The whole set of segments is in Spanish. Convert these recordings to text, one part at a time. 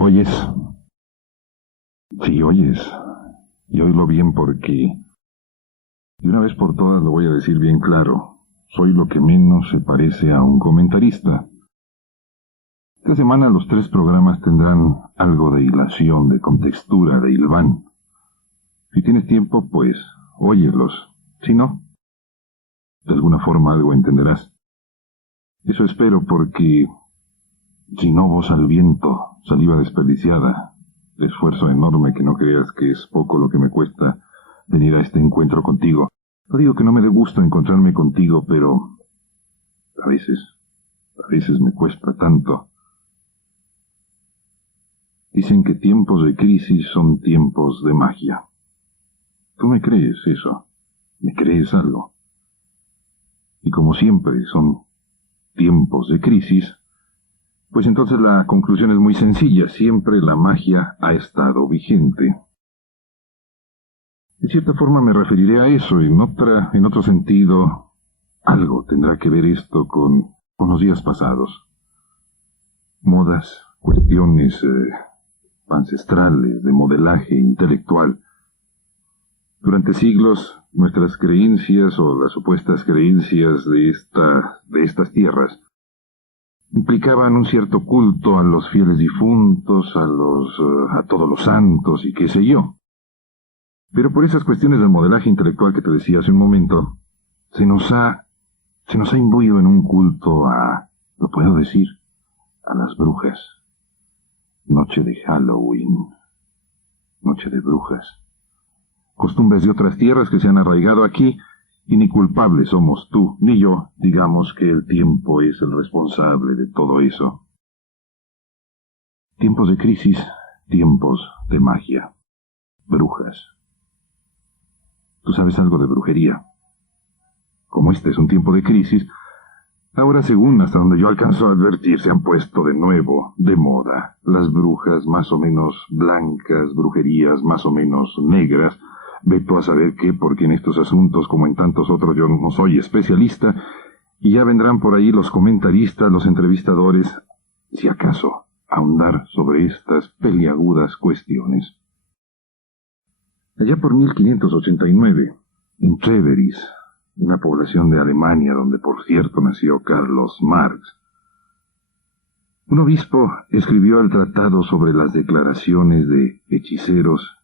¿Oyes? Sí, oyes. Y oílo bien porque, de una vez por todas lo voy a decir bien claro, soy lo que menos se parece a un comentarista. Esta semana los 3 programas tendrán algo de hilación, de contextura, de hilván. Si tienes tiempo, pues, óyelos. Si no, de alguna forma algo entenderás. Eso espero porque, si no, voz al viento, saliva desperdiciada, esfuerzo enorme que no creas que es poco lo que me cuesta venir a este encuentro contigo. No digo que no me dé gusto encontrarme contigo, pero a veces me cuesta tanto. Dicen que tiempos de crisis son tiempos de magia. ¿Tú me crees eso? ¿Me crees algo? Y como siempre son tiempos de crisis, pues entonces la conclusión es muy sencilla. Siempre la magia ha estado vigente. De cierta forma me referiré a eso. En otro sentido, algo tendrá que ver esto con los días pasados. Modas, cuestiones ancestrales, de modelaje intelectual. Durante siglos, nuestras creencias o las supuestas creencias de estas tierras implicaban un cierto culto a los fieles difuntos, a todos los santos y qué sé yo. Pero por esas cuestiones del modelaje intelectual que te decía hace un momento, se nos ha imbuido en un culto lo puedo decir, a las brujas. Noche de Halloween, noche de brujas. Costumbres de otras tierras que se han arraigado aquí, y ni culpables somos tú ni yo. Digamos que el tiempo es el responsable de todo eso. Tiempos de crisis, tiempos de magia. Brujas. ¿Tú sabes algo de brujería? Como este es un tiempo de crisis, ahora, según hasta donde yo alcanzo a advertir, se han puesto de nuevo de moda las brujas más o menos blancas, brujerías más o menos negras. Ve tú a saber qué, porque en estos asuntos, como en tantos otros, yo no soy especialista, y ya vendrán por ahí los comentaristas, los entrevistadores, si acaso, ahondar sobre estas peliagudas cuestiones. Allá por 1589, en Treveris, una población de Alemania donde por cierto nació Carlos Marx, un obispo escribió el tratado sobre las declaraciones de hechiceros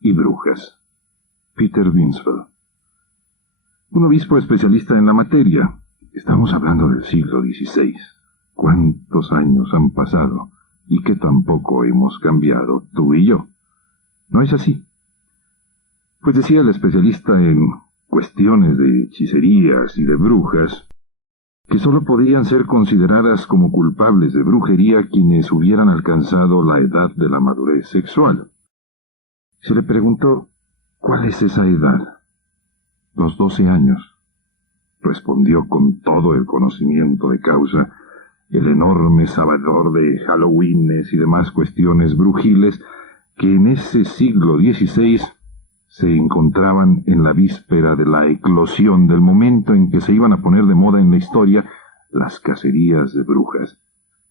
y brujas. Peter Binsfeld, un obispo especialista en la materia. Estamos hablando del siglo XVI. ¿Cuántos años han pasado? Y que tampoco hemos cambiado tú y yo. ¿No es así? Pues decía el especialista en cuestiones de hechicerías y de brujas, que sólo podían ser consideradas como culpables de brujería quienes hubieran alcanzado la edad de la madurez sexual. Se le preguntó, ¿cuál es esa edad? Los 12 años. Respondió con todo el conocimiento de causa, el enorme sabedor de Halloweenes y demás cuestiones brujiles que en ese siglo XVI se encontraban en la víspera de la eclosión, del momento en que se iban a poner de moda en la historia las cacerías de brujas.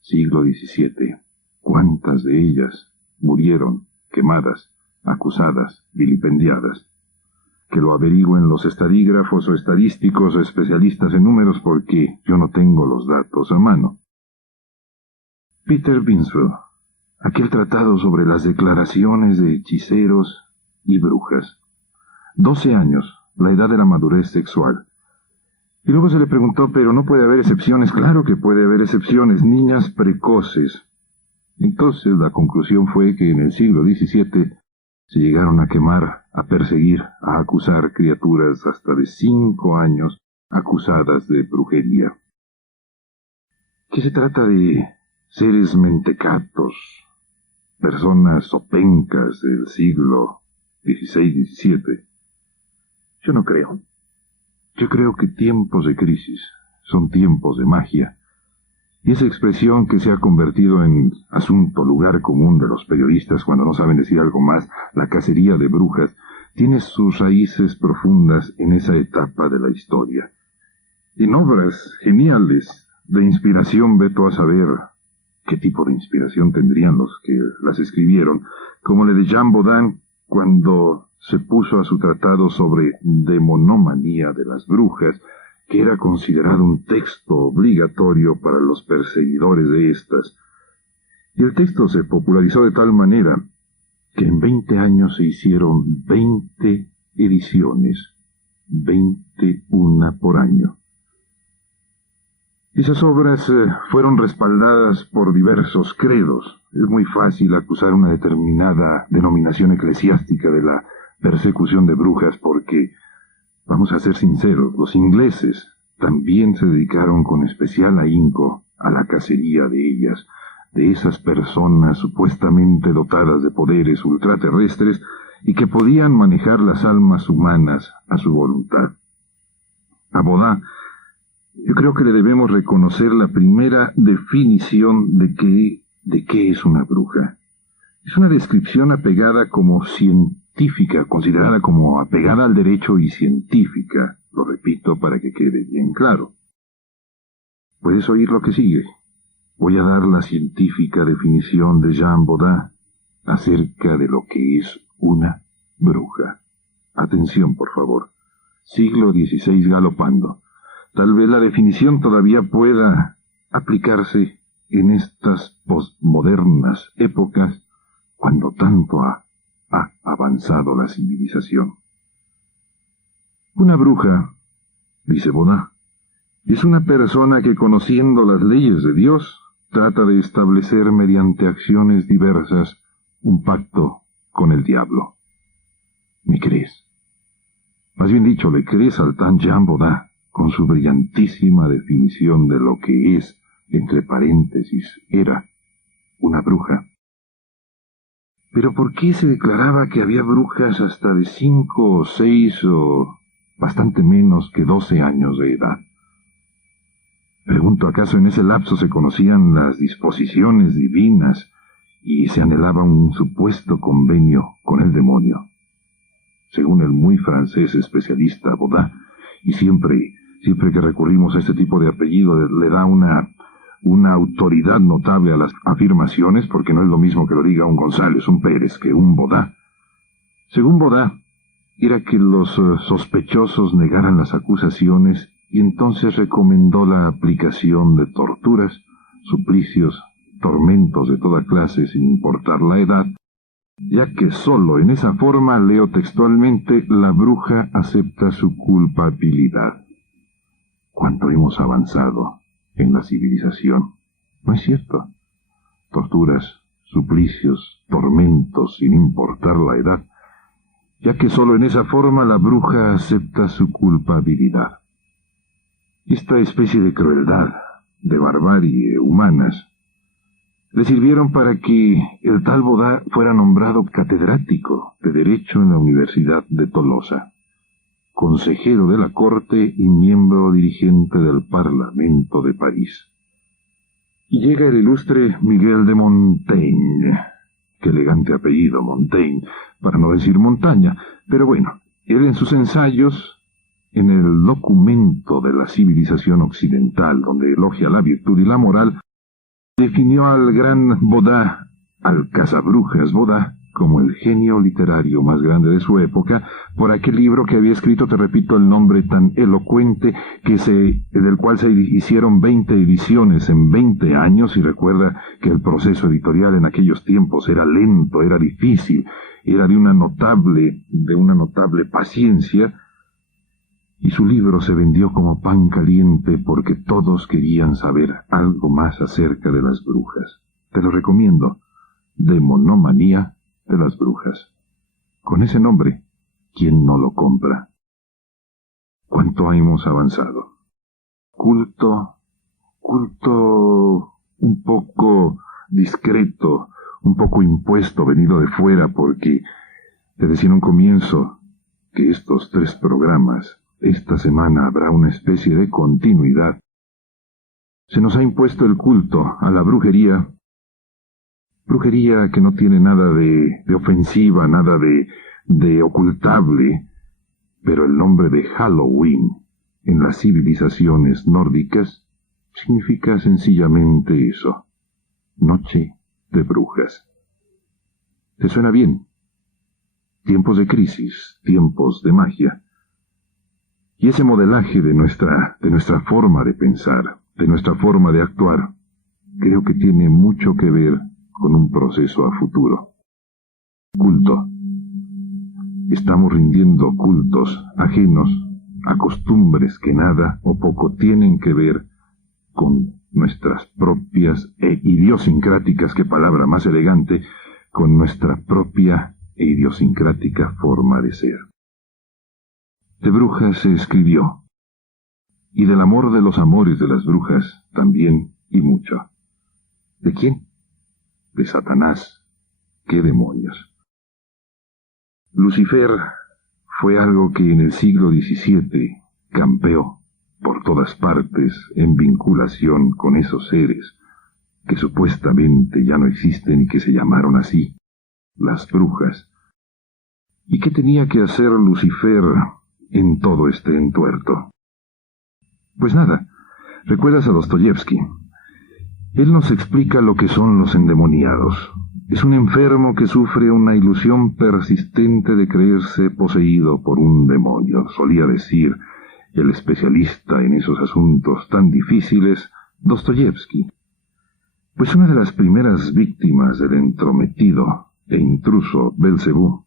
Siglo XVII. ¿Cuántas de ellas murieron quemadas, acusadas, vilipendiadas? Que lo averigüen los estadígrafos o estadísticos o especialistas en números, porque yo no tengo los datos a mano. Peter Binsfeld, aquel tratado sobre las declaraciones de hechiceros y brujas. 12 años, la edad de la madurez sexual. Y luego se le preguntó, pero no puede haber excepciones. Claro que puede haber excepciones, niñas precoces. Entonces la conclusión fue que en el siglo XVII se llegaron a quemar, a perseguir, a acusar criaturas hasta de 5 años acusadas de brujería. ¿Qué se trata de seres mentecatos, personas zopencas del siglo XVI, XVII? Yo no creo. Yo creo que tiempos de crisis son tiempos de magia. Y esa expresión que se ha convertido en asunto, lugar común de los periodistas cuando no saben decir algo más, la cacería de brujas, tiene sus raíces profundas en esa etapa de la historia. En obras geniales de inspiración, ve tú a saber ¿Qué tipo de inspiración tendrían los que las escribieron? Como la de Jean Bodin cuando se puso a su tratado sobre demonomanía de las brujas, que era considerado un texto obligatorio para los perseguidores de estas. Y el texto se popularizó de tal manera que en 20 años se hicieron 20 ediciones, 21 por año. Esas obras fueron respaldadas por diversos credos. Es muy fácil acusar una determinada denominación eclesiástica de la persecución de brujas porque, vamos a ser sinceros, los ingleses también se dedicaron con especial ahínco a la cacería de ellas, de esas personas supuestamente dotadas de poderes ultraterrestres y que podían manejar las almas humanas a su voluntad. A Bodin, yo creo que le debemos reconocer la primera definición de qué es una bruja. Es una descripción apegada como científica, considerada como apegada al derecho y científica. Lo repito para que quede bien claro. ¿Puedes oír lo que sigue? Voy a dar la científica definición de Jean Bodin acerca de lo que es una bruja. Atención, por favor. Siglo XVI galopando. Tal vez la definición todavía pueda aplicarse en estas postmodernas épocas cuando tanto ha avanzado la civilización. Una bruja, dice Bodin, es una persona que, conociendo las leyes de Dios, trata de establecer mediante acciones diversas un pacto con el diablo. ¿Me crees? Más bien dicho, ¿le crees al tan Jean Bodin con su brillantísima definición de lo que es, entre paréntesis, era una bruja? ¿Pero por qué se declaraba que había brujas hasta de 5 o 6 o bastante menos que 12 años de edad? Pregunto, ¿acaso en ese lapso se conocían las disposiciones divinas y se anhelaba un supuesto convenio con el demonio? Según el muy francés especialista Bodin, y siempre que recurrimos a este tipo de apellido le da una autoridad notable a las afirmaciones, porque no es lo mismo que lo diga un González, un Pérez, que un Bodin. Según Bodin, era que los sospechosos negaran las acusaciones y entonces recomendó la aplicación de torturas, suplicios, tormentos de toda clase sin importar la edad, ya que sólo en esa forma, leo textualmente, la bruja acepta su culpabilidad. ¿Cuánto hemos avanzado en la civilización? ¿No es cierto? Torturas, suplicios, tormentos sin importar la edad, ya que sólo en esa forma la bruja acepta su culpabilidad. Esta especie de crueldad, de barbarie humanas, le sirvieron para que el tal Bodin fuera nombrado catedrático de Derecho en la Universidad de Tolosa, consejero de la corte y miembro dirigente del Parlamento de París. Y llega el ilustre Miguel de Montaigne. Qué elegante apellido, Montaigne, para no decir montaña. Pero bueno, él en sus ensayos, en el documento de la civilización occidental, donde elogia la virtud y la moral, definió al gran Bodin, al cazabrujas Bodin, como el genio literario más grande de su época, por aquel libro que había escrito, te repito el nombre tan elocuente, del cual se hicieron 20 ediciones en 20 años, y recuerda que el proceso editorial en aquellos tiempos era lento, era difícil, era de una notable paciencia, y su libro se vendió como pan caliente porque todos querían saber algo más acerca de las brujas. Te lo recomiendo, Demonomanía de las brujas. Con ese nombre, ¿quién no lo compra? ¿Cuánto hemos avanzado? Culto un poco discreto, un poco impuesto, venido de fuera, porque te decía en un comienzo que estos 3 programas, esta semana habrá una especie de continuidad. Se nos ha impuesto el culto a la brujería que no tiene nada de ofensiva, nada de ocultable, pero el nombre de Halloween en las civilizaciones nórdicas significa sencillamente eso, Noche de brujas. ¿Te suena bien? Tiempos de crisis, tiempos de magia. Y ese modelaje de nuestra forma de pensar, de nuestra forma de actuar, creo que tiene mucho que ver con un proceso a futuro. Culto. Estamos rindiendo cultos ajenos a costumbres que nada o poco tienen que ver con nuestras propias e idiosincráticas, qué palabra más elegante, con nuestra propia e idiosincrática forma de ser. De brujas se escribió, y del amor de los amores de las brujas también y mucho. ¿De quién? De Satanás. ¡Qué demonios! Lucifer fue algo que en el siglo XVII campeó por todas partes en vinculación con esos seres que supuestamente ya no existen y que se llamaron así, las brujas. ¿Y qué tenía que hacer Lucifer en todo este entuerto? Pues nada, recuerdas a Dostoyevsky. Él nos explica lo que son los endemoniados. Es un enfermo que sufre una ilusión persistente de creerse poseído por un demonio, solía decir el especialista en esos asuntos tan difíciles, Dostoyevsky. Pues una de las primeras víctimas del entrometido e intruso Belcebú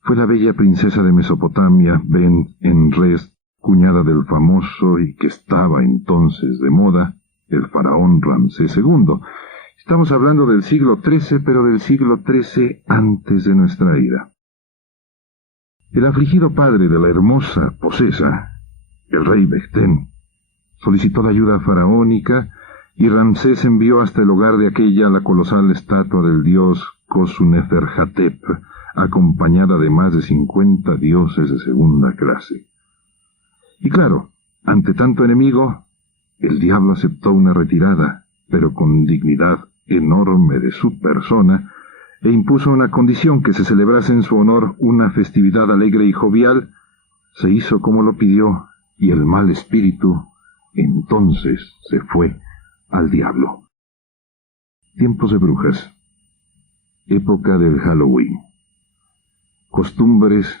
fue la bella princesa de Mesopotamia, Ben-Enrest, cuñada del famoso y que estaba entonces de moda, el faraón Ramsés II. Estamos hablando del siglo XIII, pero del siglo XIII antes de nuestra era. El afligido padre de la hermosa posesa, el rey Bechtén, solicitó la ayuda faraónica y Ramsés envió hasta el hogar de aquella la colosal estatua del dios Khosu-Neferhatep, acompañada de más de 50 dioses de segunda clase. Y claro, ante tanto enemigo, el diablo aceptó una retirada, pero con dignidad enorme de su persona, e impuso una condición: que se celebrase en su honor una festividad alegre y jovial. Se hizo como lo pidió, y el mal espíritu entonces se fue al diablo. Tiempos de brujas. Época del Halloween. Costumbres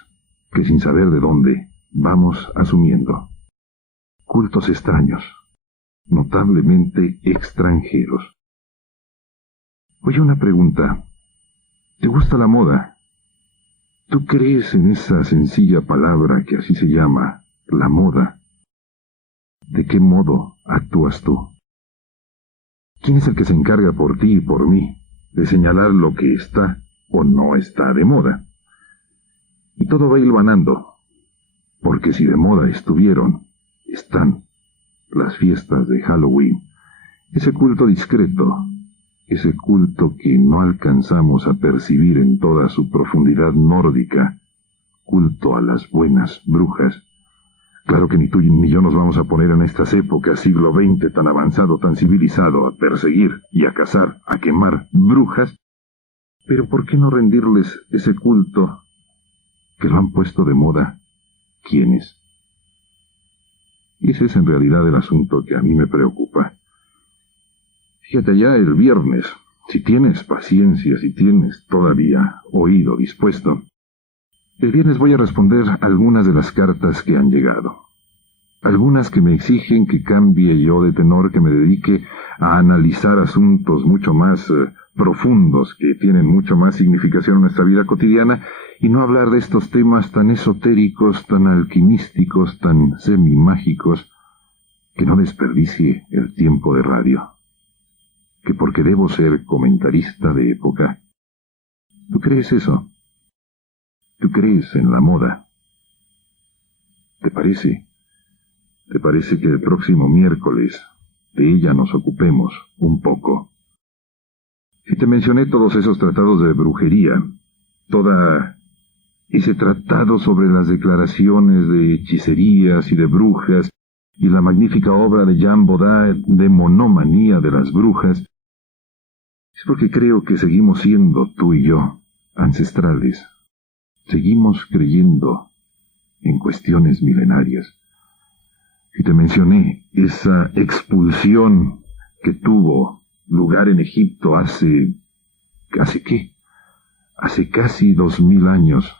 que sin saber de dónde vamos asumiendo. Cultos extraños, notablemente extranjeros. Oye, una pregunta. ¿Te gusta la moda? ¿Tú crees en esa sencilla palabra que así se llama, la moda? ¿De qué modo actúas tú? ¿Quién es el que se encarga por ti y por mí de señalar lo que está o no está de moda? Y todo va hilvanando, porque si de moda están las fiestas de Halloween, ese culto discreto, ese culto que no alcanzamos a percibir en toda su profundidad nórdica, culto a las buenas brujas. Claro que ni tú ni yo nos vamos a poner en estas épocas, siglo XX, tan avanzado, tan civilizado, a perseguir y a cazar, a quemar brujas, pero ¿por qué no rendirles ese culto que lo han puesto de moda? ¿Quiénes? Ese es en realidad el asunto que a mí me preocupa. Fíjate, ya el viernes, si tienes paciencia, si tienes todavía oído dispuesto, el viernes voy a responder algunas de las cartas que han llegado. Algunas que me exigen que cambie yo de tenor, que me dedique a analizar asuntos mucho más profundos, que tienen mucho más significación en nuestra vida cotidiana, y no hablar de estos temas tan esotéricos, tan alquimísticos, tan semimágicos, que no desperdicie el tiempo de radio. Que porque debo ser comentarista de época. ¿Tú crees eso? ¿Tú crees en la moda? ¿Te parece? ¿Te parece que el próximo miércoles de ella nos ocupemos un poco? Si te mencioné todos esos tratados de brujería, toda ese tratado sobre las declaraciones de hechicerías y de brujas, y la magnífica obra de Jean Bodin de monomanía de las brujas, es porque creo que seguimos siendo, tú y yo, ancestrales. Seguimos creyendo en cuestiones milenarias. Si te mencioné esa expulsión que tuvo lugar en Egipto hace... ¿Hace qué? Hace casi 2000 años.